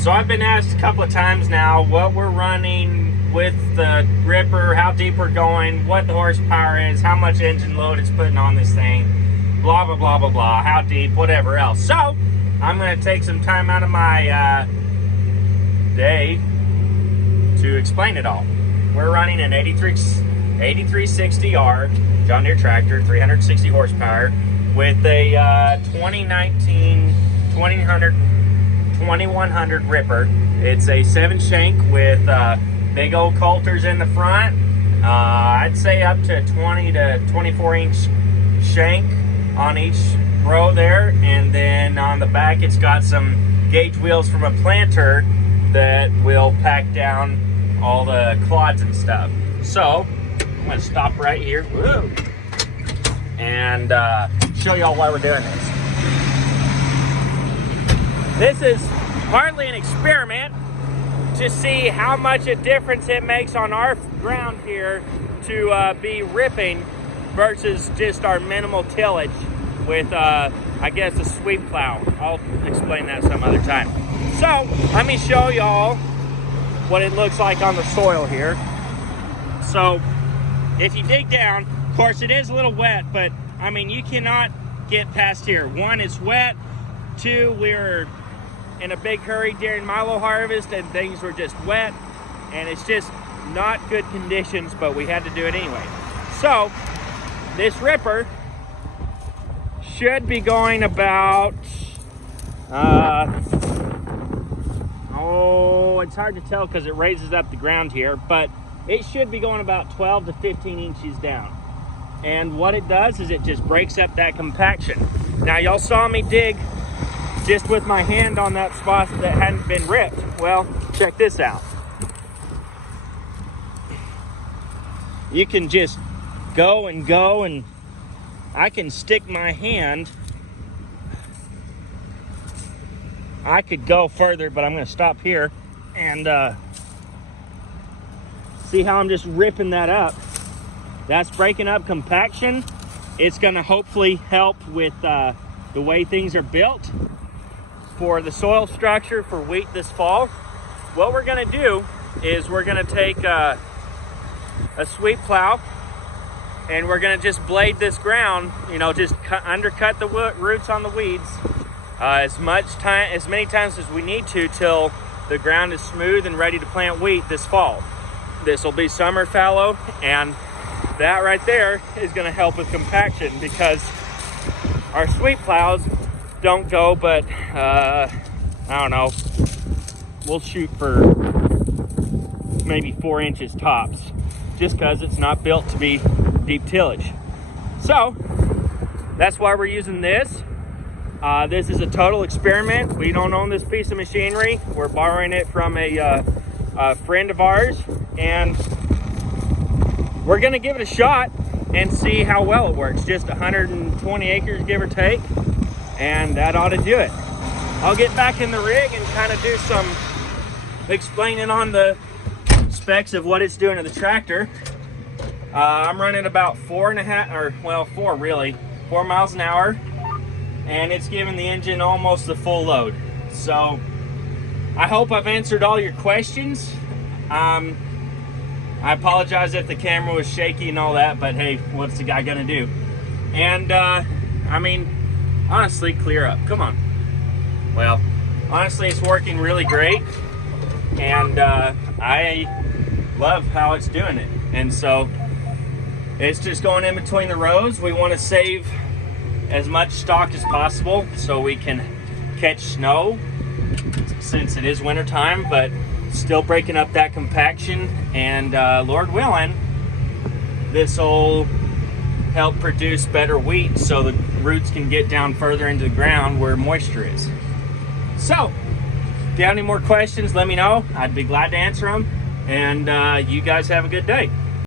So I've been asked a couple of times now what we're running with the ripper, how deep we're going, what the horsepower is, how much engine load it's putting on this thing, blah, blah, blah, blah, blah, how deep, whatever else. So I'm going to take some time out of my day to explain it all. We're running an 8360R John Deere tractor, 360 horsepower, with a 2019 2100 ripper. It's a 7-shank with big old coulters in the front. I'd say up to 20 to 24 inch shank on each row there, and then on the back it's got some gauge wheels from a planter that will pack down all the clods and stuff. So I'm gonna stop right here. Woo, and show y'all why we're doing this. This is partly an experiment to see how much a difference it makes on our ground here to be ripping versus just our minimal tillage with, I guess, a sweep plow. I'll explain that some other time. So let me show y'all what it looks like on the soil here. So if you dig down, of course it is a little wet, but I mean, you cannot get past here. One, it's wet. Two, we're in a big hurry during milo harvest and things were just wet, and it's just not good conditions, but we had to do it anyway. So this ripper should be going about it's hard to tell because it raises up the ground here, but it should be going about 12 to 15 inches down. And what it does is it just breaks up that compaction. Now y'all saw me dig just with my hand on that spot that hadn't been ripped. Well, check this out. You can just go, and I can stick my hand. I could go further, but I'm gonna stop here and see how I'm just ripping that up. That's breaking up compaction. It's gonna hopefully help with the way things are built for the soil structure for wheat this fall. What we're gonna do is we're gonna take a sweep plow and we're gonna just blade this ground, you know, just undercut the roots on the weeds as many times as we need to till the ground is smooth and ready to plant wheat this fall. This will be summer fallow, and that right there is gonna help with compaction because our sweep plows don't go, but I don't know, we'll shoot for maybe 4 inches tops, just because it's not built to be deep tillage. So that's why we're using this. This is a total experiment. We don't own this piece of machinery. We're borrowing it from a friend of ours, and we're gonna give it a shot and see how well it works. Just 120 acres, give or take, and that ought to do it. I'll get back in the rig and kind of do some explaining on the specs of what it's doing to the tractor. I'm running about 4 miles an hour, and it's giving the engine almost the full load. So I hope I've answered all your questions. I apologize if the camera was shaky and all that, but hey, what's the guy gonna do? And I mean, honestly, clear up, come on. Well, honestly, it's working really great, and I love how it's doing it. And so it's just going in between the rows. We want to save as much stock as possible so we can catch snow since it is winter time, but still breaking up that compaction. And Lord willing, this will help produce better wheat so the roots can get down further into the ground where moisture is. So if you have any more questions, let me know. I'd be glad to answer them. And you guys have a good day.